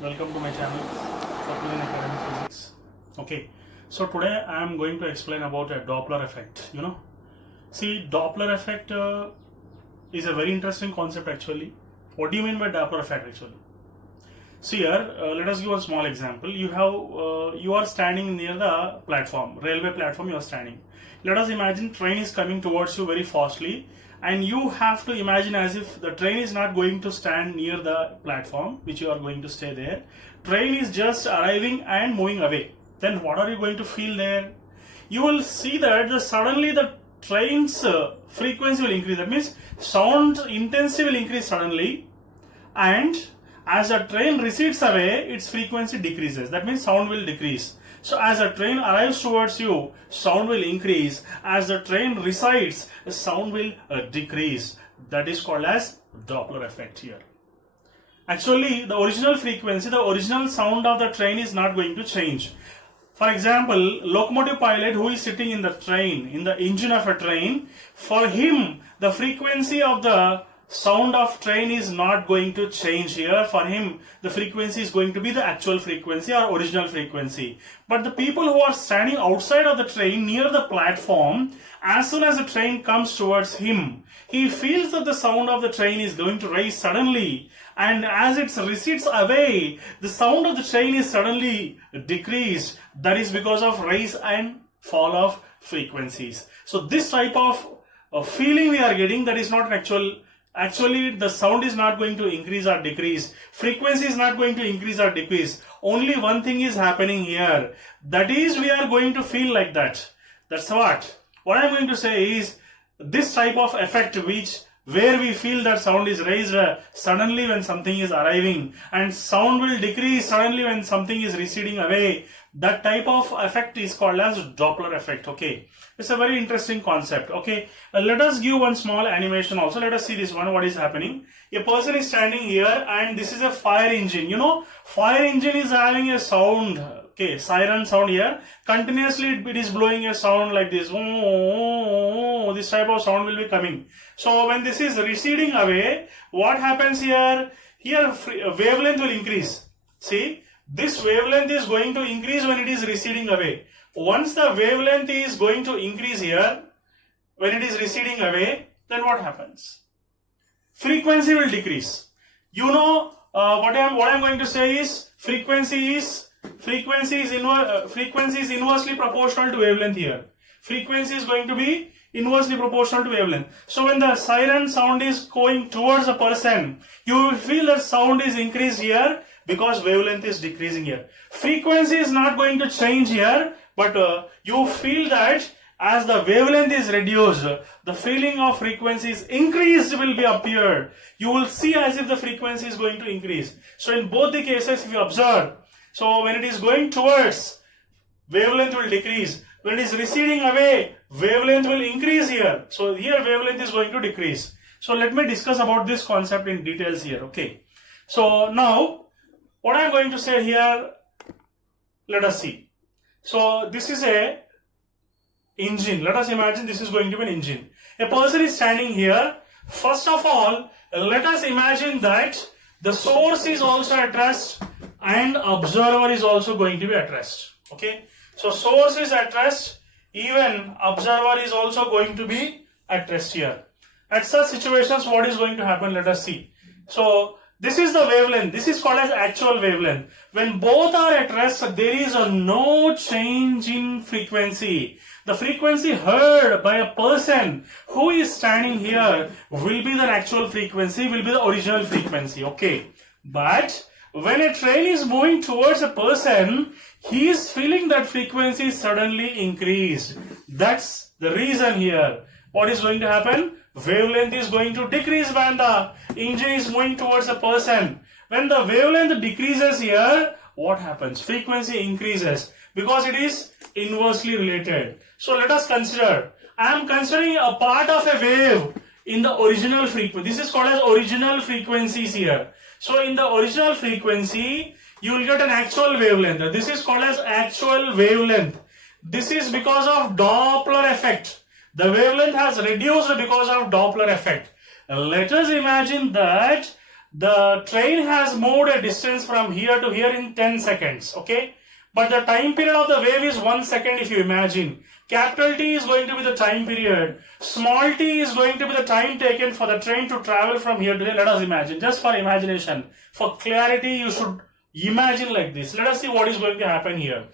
Welcome to my channel, Popular Academic Physics. Okay, so today I am going to explain about a Doppler effect. See, Doppler effect is a very interesting concept actually. What do you mean by Doppler effect actually? See here, let us give a small example. You are standing near the platform, railway platform. You are standing. Let us imagine train is coming towards you very fastly, and you have to imagine as if the train is not going to stand near the platform, which you are going to stay there. Train is just arriving and moving away. Then what are you going to feel there? You will see that suddenly the train's frequency will increase. That means sound intensity will increase suddenly, and as the train recedes away, its frequency decreases. That means sound will decrease. So as the train arrives towards you, sound will increase. As the train recedes, the sound will decrease. That is called as Doppler effect here. Actually, the original frequency, the original sound of the train is not going to change. For example, locomotive pilot who is sitting in the train, in the engine of a train, for him, the frequency of the sound of train is not going to change here. For him, the frequency is going to be the actual frequency or original frequency. But the people who are standing outside of the train near the platform, as soon as the train comes towards him, he feels that the sound of the train is going to rise suddenly, and as it recedes away, the sound of the train is suddenly decreased. That is because of rise and fall of frequencies. So this type of feeling we are getting, that is not an actually the sound is not going to increase or decrease. Frequency is not going to increase or decrease. Only one thing is happening here. That is, we are going to feel like that. That's what I am going to say is this type of effect where we feel that sound is raised suddenly when something is arriving, and sound will decrease suddenly when something is receding away. That type of effect is called as Doppler effect. Okay, it's a very interesting concept. Okay, let us give one small animation also. Let us see this one. What is happening? A person is standing here, and this is a fire engine. Fire engine is having a sound. Okay, siren sound here. Continuously it is blowing a sound like this. This type of sound will be coming. So when this is receding away, what happens here? Here wavelength will increase. See, this wavelength is going to increase when it is receding away. Once the wavelength is going to increase here, when it is receding away, then what happens? Frequency will decrease. What I'm going to say is frequency is inversely proportional to wavelength here. Frequency is going to be inversely proportional to wavelength. So when the siren sound is going towards a person, you will feel that sound is increased here because wavelength is decreasing here. Frequency is not going to change here, but you feel that as the wavelength is reduced, the feeling of frequency is increased will be appeared. You will see as if the frequency is going to increase. So in both the cases, if you observe, so when it is going towards, wavelength will decrease. When it is receding away, wavelength will increase here. So here wavelength is going to decrease. So let me discuss about this concept in details here. Okay. So now, what I am going to say here, let us see. So this is a engine. Let us imagine this is going to be an engine. A person is standing here. First of all, let us imagine that the source is also at rest and observer is also going to be at rest. Okay. So source is at rest, even observer is also going to be at rest here. At such situations, what is going to happen? Let us see. So this is the wavelength. This is called as actual wavelength. When both are at rest, there is no change in frequency. The frequency heard by a person who is standing here will be the actual frequency, will be the original frequency. Okay. But when a train is moving towards a person, he is feeling that frequency suddenly increased. That's the reason here. What is going to happen? Wavelength is going to decrease when the engine is moving towards a person. When the wavelength decreases here, what happens? Frequency increases because it is inversely related. So let us consider. I am considering a part of a wave in the original frequency. This is called as original frequencies here. So in the original frequency, you will get an actual wavelength. This is called as actual wavelength. This is because of Doppler effect. The wavelength has reduced because of Doppler effect. Let us imagine that the train has moved a distance from here to here in 10 seconds, okay? But the time period of the wave is 1 second if you imagine. Capital T is going to be the time period. Small t is going to be the time taken for the train to travel from here to here. Let us imagine, just for imagination. For clarity, you should imagine like this. Let us see what is going to happen here.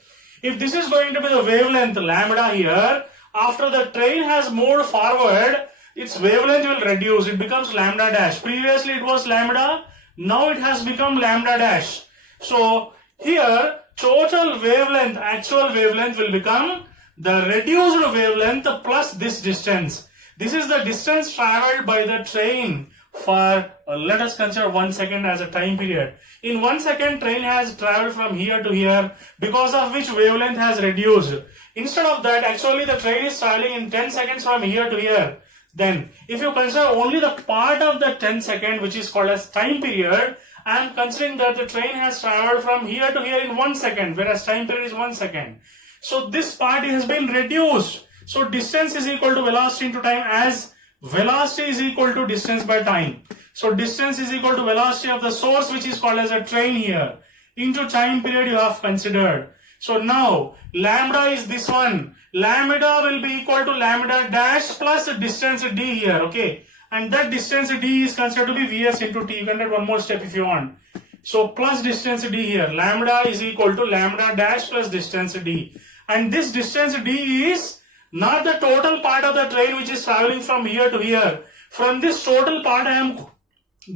If this is going to be the wavelength lambda here, after the train has moved forward, its wavelength will reduce. It becomes lambda dash. Previously it was lambda. Now it has become lambda dash. So here total wavelength, actual wavelength will become the reduced wavelength plus this distance. This is the distance traveled by the train for, let us consider 1 second as a time period. In 1 second, train has traveled from here to here, because of which wavelength has reduced. Instead of that, actually the train is traveling in 10 seconds from here to here. Then, if you consider only the part of the 10 second, which is called as time period, I am considering that the train has traveled from here to here in 1 second, whereas time period is 1 second. So this part has been reduced. So distance is equal to velocity into time, as velocity is equal to distance by time. So distance is equal to velocity of the source, which is called as a train here, into time period you have considered. So now lambda is this one. Lambda will be equal to lambda dash plus distance d here, okay? And that distance d is considered to be Vs into t. You can write one more step if you want. So plus distance d here. Lambda is equal to lambda dash plus distance d. And this distance d is not the total part of the train which is traveling from here to here. From this total part I am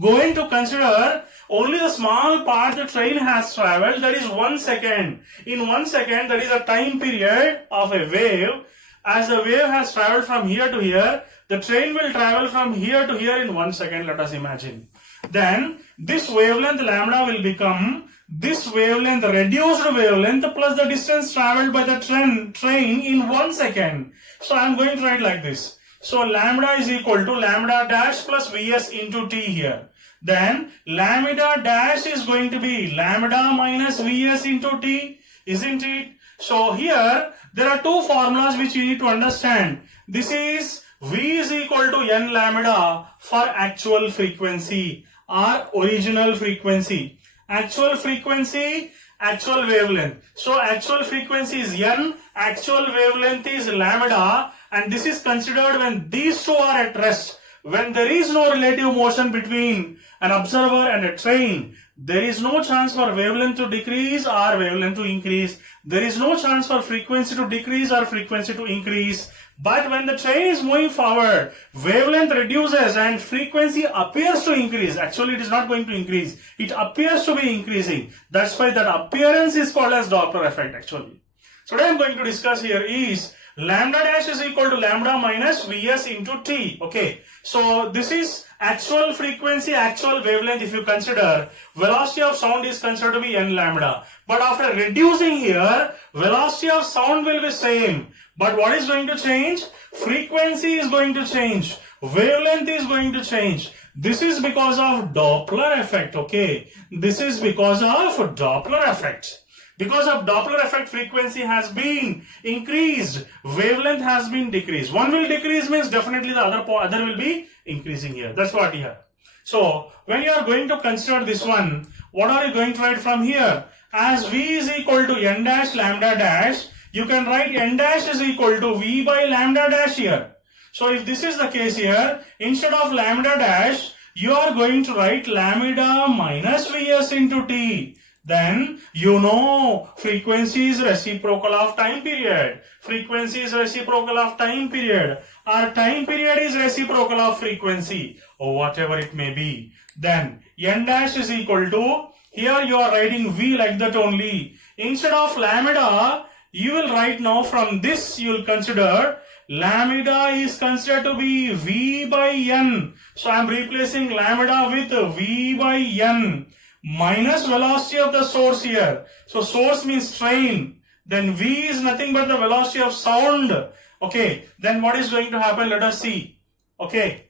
going to consider only the small part the train has traveled, that is 1 second. In 1 second, that is a time period of a wave. As the wave has traveled from here to here, the train will travel from here to here in 1 second, let us imagine. Then this wavelength lambda will become this wavelength, reduced wavelength, plus the distance traveled by the train in 1 second. So I am going to write like this. So lambda is equal to lambda dash plus Vs into t here. Then lambda dash is going to be lambda minus Vs into t, isn't it? So here there are two formulas which you need to understand. This is V is equal to n lambda for actual frequency or original frequency. Actual frequency, actual wavelength. So actual frequency is n, actual wavelength is lambda, and this is considered when these two are at rest. When there is no relative motion between an observer and a train, there is no chance for wavelength to decrease or wavelength to increase. There is no chance for frequency to decrease or frequency to increase. But when the train is moving forward, wavelength reduces and frequency appears to increase. Actually, it is not going to increase. It appears to be increasing. That's why that appearance is called as Doppler effect actually. So what I am going to discuss here is lambda dash is equal to lambda minus Vs into t. Okay. So this is actual frequency, actual wavelength. If you consider, velocity of sound is considered to be n lambda. But after reducing here, velocity of sound will be same. But what is going to change? Frequency is going to change. Wavelength is going to change. This is because of Doppler effect, okay? This is because of Doppler effect. Because of Doppler effect, frequency has been increased. Wavelength has been decreased. One will decrease means definitely the other will be increasing here. That's what here. So, when you are going to consider this one, what are you going to write from here? As V is equal to n dash lambda dash, you can write n dash is equal to V by lambda dash here. So if this is the case here, instead of lambda dash, you are going to write lambda minus Vs into t. Then you know frequency is reciprocal of time period. Frequency is reciprocal of time period. Or time period is reciprocal of frequency, or whatever it may be. Then n dash is equal to, here you are writing V like that only. Instead of lambda, you will write now from this, you will consider lambda is considered to be V by n. So I am replacing lambda with V by n minus velocity of the source here. So source means train. Then V is nothing but the velocity of sound. Okay. Then what is going to happen? Let us see. Okay.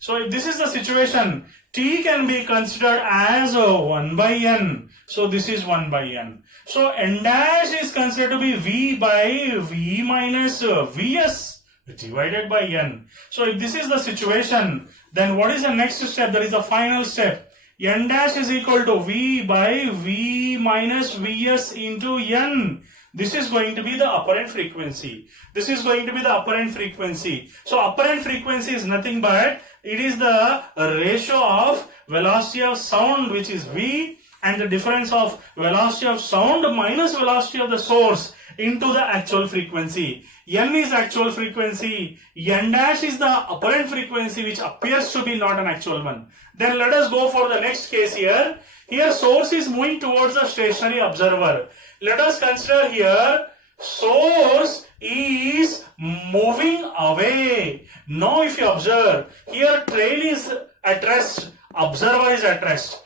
So if this is the situation, t can be considered as 1 by n. So this is 1 by n. So n dash is considered to be V by V minus Vs divided by n. So if this is the situation, Then what is the next step? That is the final step. N dash is equal to V by V minus Vs into N. This is going to be the apparent frequency. This is going to be the apparent frequency. So apparent frequency is nothing but it is the ratio of velocity of sound, which is V, and the difference of velocity of sound minus velocity of the source into the actual frequency. N is actual frequency. N dash is the apparent frequency, which appears to be not an actual one. Then let us go for the next case here. Here source is moving towards the stationary observer. Let us consider here source is moving away. Now if you observe, here trail is at rest, observer is at rest.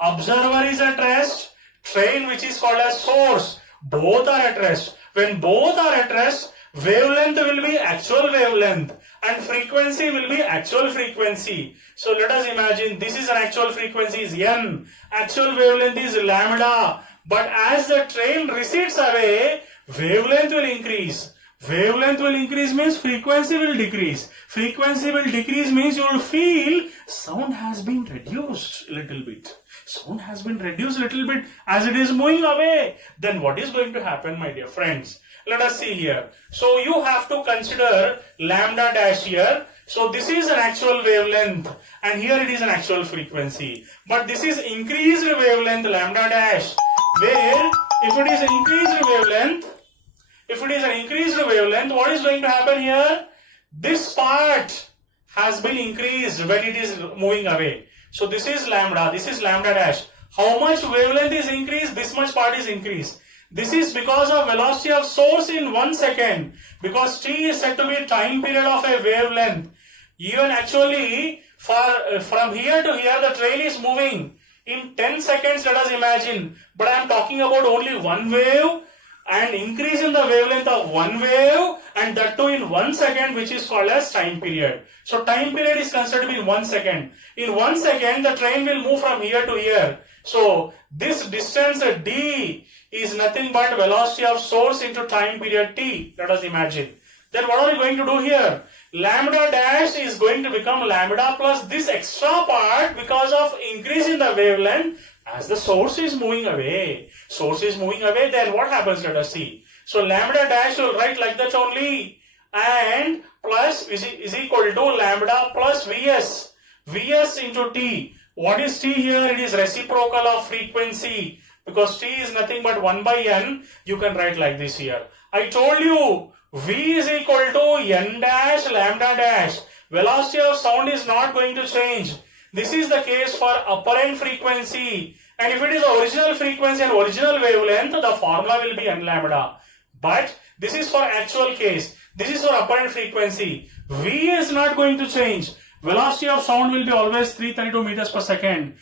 Observer is at rest, trail which is called as source, both are at rest. When both are at rest, wavelength will be actual wavelength and frequency will be actual frequency. So let us imagine this is an actual frequency is N, actual wavelength is lambda, but as the trail recedes away, wavelength will increase. Wavelength will increase means frequency will decrease. Frequency will decrease means you will feel sound has been reduced a little bit. Sound has been reduced a little bit as it is moving away. Then what is going to happen, my dear friends? Let us see here. So you have to consider lambda dash here. So this is an actual wavelength and here it is an actual frequency. But this is increased wavelength lambda dash, where if it is an increased wavelength, what is going to happen here? This part has been increased when it is moving away. So this is lambda dash. How much wavelength is increased? This much part is increased. This is because of velocity of source in 1 second. Because t is said to be time period of a wavelength. Even actually, from here to here, the trail is moving in 10 seconds, let us imagine. But I am talking about only one wave and increase in the wavelength of one wave, and that too in 1 second, which is called as time period. So time period is considered to be in 1 second. In 1 second, the train will move from here to here. So this distance d is nothing but velocity of source into time period t. Let us imagine. Then what are we going to do here? Lambda dash is going to become lambda plus this extra part because of increase in the wavelength as the source is moving away. Source is moving away, then what happens? Let us see. So lambda dash will write like that only, and plus is equal to lambda plus Vs. Vs into t. What is t here? It is reciprocal of frequency. Because t is nothing but 1 by n, you can write like this here. I told you, V is equal to N dash lambda dash. Velocity of sound is not going to change. This is the case for apparent frequency. And if it is the original frequency and original wavelength, the formula will be N lambda. But this is for actual case. This is for apparent frequency. V is not going to change. Velocity of sound will be always 332 meters per second.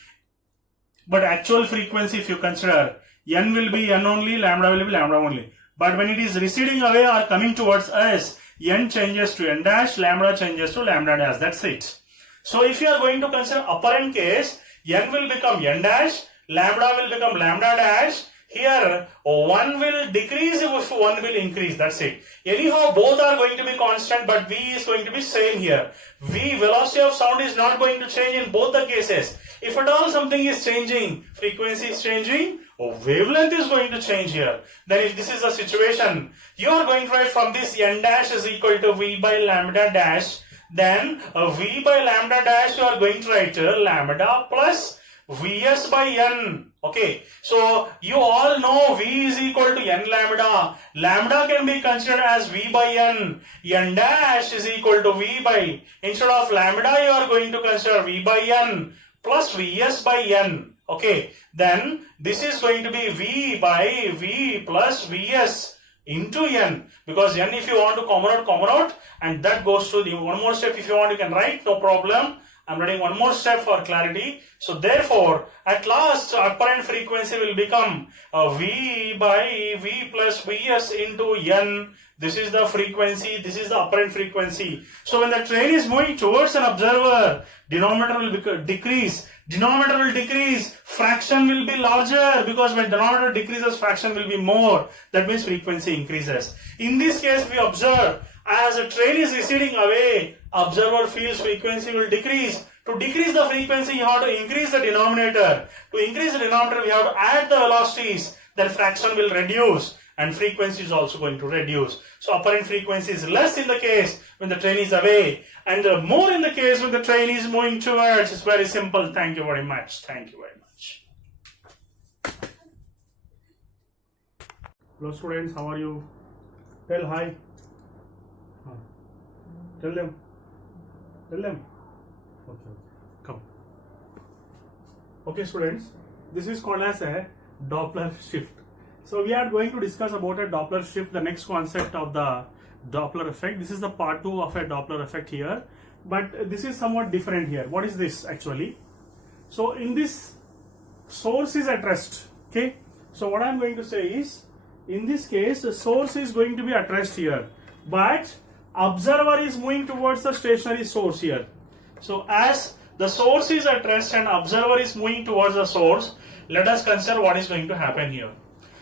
But actual frequency, if you consider, N will be N only, lambda will be lambda only. But when it is receding away or coming towards us, N changes to N dash, lambda changes to lambda dash. That's it. So if you are going to consider apparent case, N will become N dash, lambda will become lambda dash. Here, 1 will decrease if 1 will increase. That's it. Anyhow, both are going to be constant, but V is going to be same here. V, velocity of sound, is not going to change in both the cases. If at all something is changing, frequency is changing, wavelength is going to change here. Then if this is the situation, you are going to write from this N dash is equal to V by lambda dash. Then V by lambda dash, you are going to write lambda plus Vs by N. Okay, so you all know V is equal to N lambda. Lambda can be considered as V by N. N dash is equal to V by, instead of lambda, you are going to consider V by N plus Vs by N. Okay, then this is going to be V by V plus Vs into N, because N, if you want to common out, and that goes to the one more step. If you want, you can write, no problem. I'm writing one more step for clarity. So therefore, at last, apparent frequency will become V by V plus Vs into N. This is the frequency, this is the apparent frequency. So when the train is moving towards an observer, denominator will decrease. Denominator will decrease, fraction will be larger, because when denominator decreases, fraction will be more. That means frequency increases. In this case, we observe As a train is receding away, observer feels frequency will decrease. To decrease the frequency, you have to increase the denominator. To increase the denominator, we have to add the velocities. Then fraction will reduce and frequency is also going to reduce. So apparent frequency is less in the case when the train is away and more in the case when the train is moving towards. It's very simple. Thank you very much. Thank you very much. Hello students, how are you? Tell hi. Tell them. Tell them. Okay, come. Okay students, this is called as a Doppler shift. So we are going to discuss about a Doppler shift, the next concept of the Doppler effect. This is the part 2 of a Doppler effect here, but this is somewhat different here. What is this actually? So in this, source is at rest. Okay, so what I am going to say is, in this case the source is going to be at rest here, but observer is moving towards the stationary source here. So as the source is at rest and observer is moving towards the source, let us consider what is going to happen here.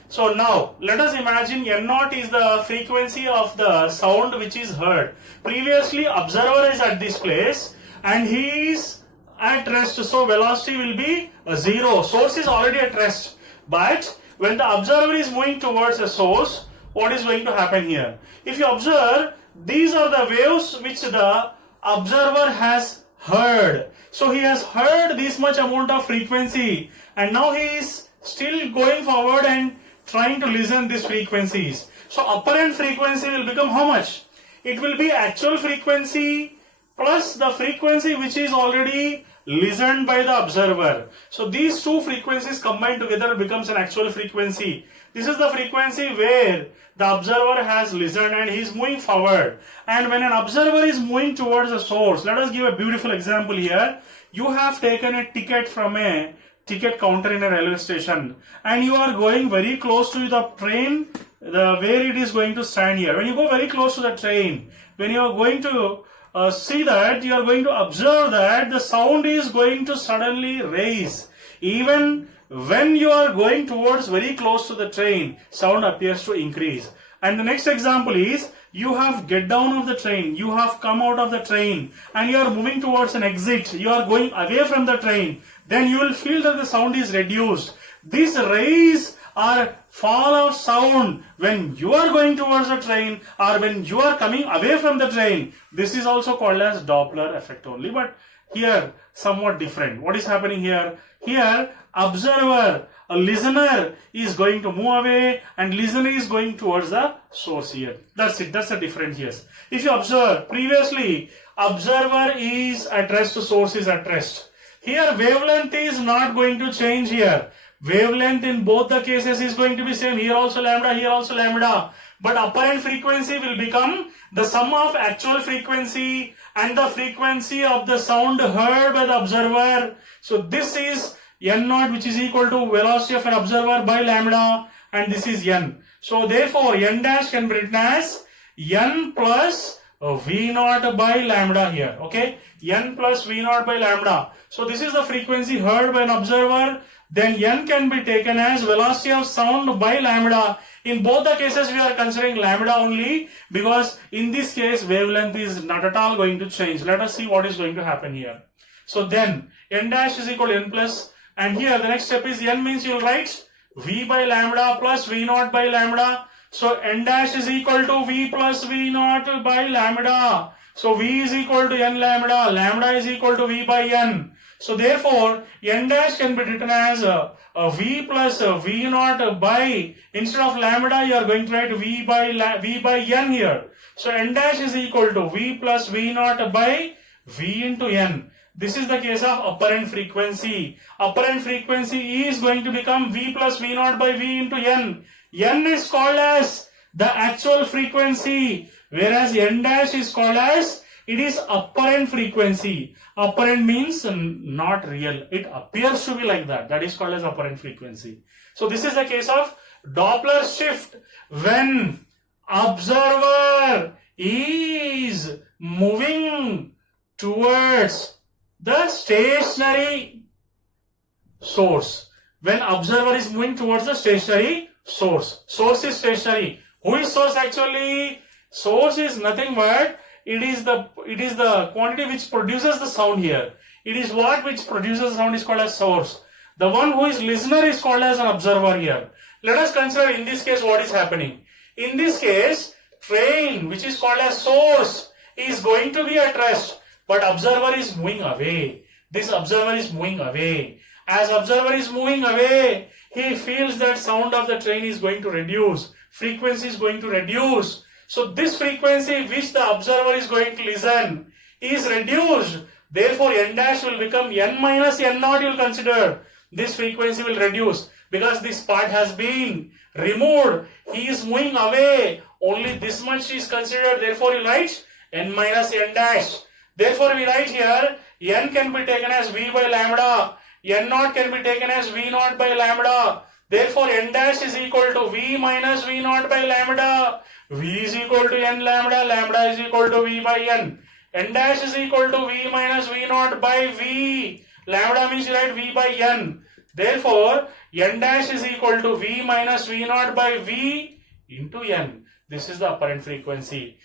So now let us imagine N0 is the frequency of the sound which is heard. Previously observer is at this place and he is at rest, so velocity will be 0. Source is already at rest, but when the observer is moving towards the source, what is going to happen here? If you observe, these are the waves which the observer has heard. So he has heard this much amount of frequency and now he is still going forward and trying to listen these frequencies. So apparent frequency will become how much? It will be actual frequency plus the frequency which is already listened by the observer. So these two frequencies combined together becomes an actual frequency. This is the frequency where the observer has listened and he is moving forward. And when an observer is moving towards the source, let us give a beautiful example here. You have taken a ticket from a ticket counter in a railway station and you are going very close to the train where it is going to stand here. When you go very close to the train, when you are going to see that, you are going to observe that the sound is going to suddenly raise. Even when you are going towards very close to the train, sound appears to increase. And the next example is, you have get down of the train, you have come out of the train and you are moving towards an exit, you are going away from the train, then you will feel that the sound is reduced. This rise or fall of sound when you are going towards the train or when you are coming away from the train, this is also called as Doppler effect only, but here somewhat different. What is happening here? Here observer, a listener is going to move away and listener is going towards the source here. That's it. That's the difference here. If you observe, previously observer is at rest, source is at rest. Here wavelength is not going to change here. Wavelength in both the cases is going to be same. Here also lambda, here also lambda. But apparent frequency will become the sum of actual frequency and the frequency of the sound heard by the observer. So this is N0, which is equal to velocity of an observer by lambda, and this is N. So therefore N dash can be written as N plus V0 by lambda here. Okay, N plus V0 by lambda. So this is the frequency heard by an observer. Then N can be taken as velocity of sound by lambda. In both the cases we are considering lambda only because in this case wavelength is not at all going to change. Let us see what is going to happen here. So then N dash is equal to N plus, and here the next step is N means you will write V by lambda plus V0 by lambda. So N dash is equal to V plus V0 by lambda. So V is equal to N lambda, lambda is equal to V by N. So therefore N dash can be written as V plus V0 by, instead of lambda you are going to write V by N here. So N dash is equal to V plus V0 by V into N. This is the case of apparent frequency. Apparent frequency is going to become V plus V0 by V into N. N is called as the actual frequency, whereas N dash is called as, it is apparent frequency. Apparent means not real. It appears to be like that. That is called as apparent frequency. So this is the case of Doppler shift when observer is moving towards the stationary source. When observer is moving towards the stationary source. Source is stationary. Who is source actually? Source is nothing but it is the quantity which produces the sound here. It is what which produces the sound is called as source. The one who is listener is called as an observer here. Let us consider in this case what is happening. In this case, train which is called as source is going to be at rest, but observer is moving away. This observer is moving away. As observer is moving away, he feels that sound of the train is going to reduce. Frequency is going to reduce. So this frequency which the observer is going to listen is reduced. Therefore, n dash will become n minus n naught you will consider. This frequency will reduce because this part has been removed. He is moving away. Only this much is considered. Therefore, you write n minus n dash. Therefore, we write here n can be taken as v by lambda. N naught can be taken as v naught by lambda. Therefore, n dash is equal to v minus v naught by lambda. V is equal to n lambda. Lambda is equal to v by n. N dash is equal to v minus v naught by v. Lambda means you write v by n. Therefore, n dash is equal to v minus v naught by v into n. This is the apparent frequency.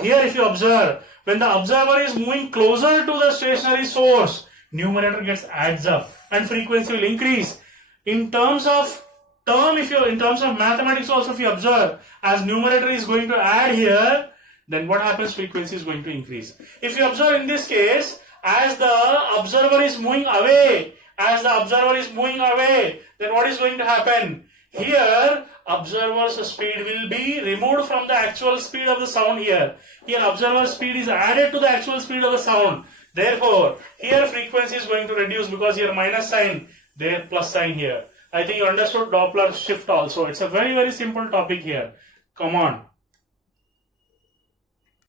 Here if you observe, when the observer is moving closer to the stationary source, numerator gets adds up and frequency will increase. In terms of mathematics also, if you observe, as numerator is going to add here, then what happens? Frequency is going to increase. If you observe in this case, as the observer is moving away, then what is going to happen? Here, observer's speed will be removed from the actual speed of the sound here. Here, observer's speed is added to the actual speed of the sound. Therefore, here frequency is going to reduce because here minus sign, there plus sign here. I think you understood Doppler shift also. It's a very, very simple topic here. Come on.